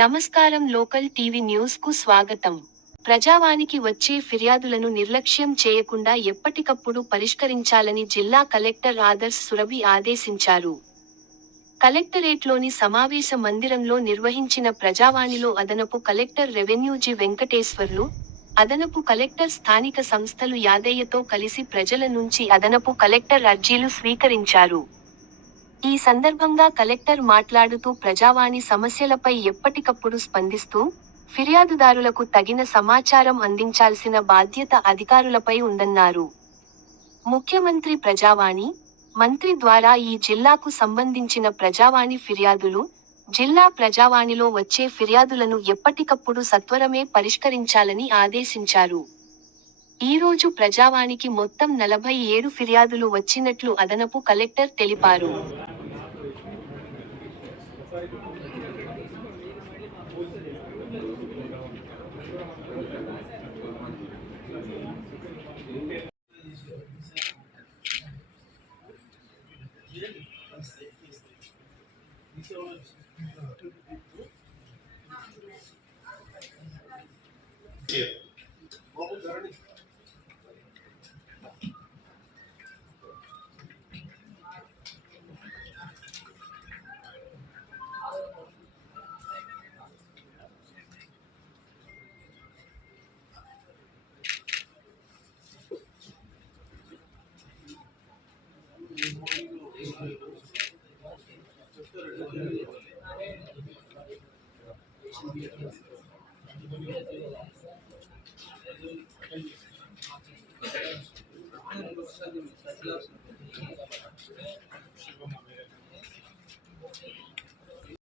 నమస్కారం. Local TV news కు స్వాగతం. ప్రజావానికి వచ్చే ఫిర్యాదులను నిర్లక్ష్యం చేయకుండా ఎప్పటికప్పుడు పరిష్కరించాలని జిల్లా కలెక్టర్ ఆదర్శ్ సురభి ఆదేశించారు. కలెక్టరేట్లోని సమావేశ మందిరంలో నిర్వహించిన ప్రజావాణిలో అదనపు కలెక్టర్ రెవెన్యూ జి వెంకటేశ్వర్లు, అదనపు కలెక్టర్ స్థానిక సంస్థలు యాదయ్యతో కలిసి ప్రజల నుంచి అదనపు కలెక్టర్ అర్జీలు స్వీకరించారు. ఈ సందర్భంగా కలెక్టర్ మాట్లాడుతూ ప్రజావాణి సమస్యలపై ఎప్పటికప్పుడు స్పందిస్తూ, ఫిర్యాదుదారులకు తగిన సమాచారం అందించాల్సిన బాధ్యత అధికారులపై ఉందన్నారు. ముఖ్యమంత్రి ప్రజావాణి, మంత్రి ద్వారా ఈ జిల్లాకు సంబంధించిన ప్రజావాణి ఫిర్యాదులు, జిల్లా ప్రజావాణిలో వచ్చే ఫిర్యాదులను ఎప్పటికప్పుడు సత్వరమే పరిష్కరించాలని ఆదేశించారు. ఈరోజు ప్రజావానికి మొత్తం 47 ఫిర్యాదులు వచ్చినట్లు అదనపు కలెక్టర్ తెలిపారు.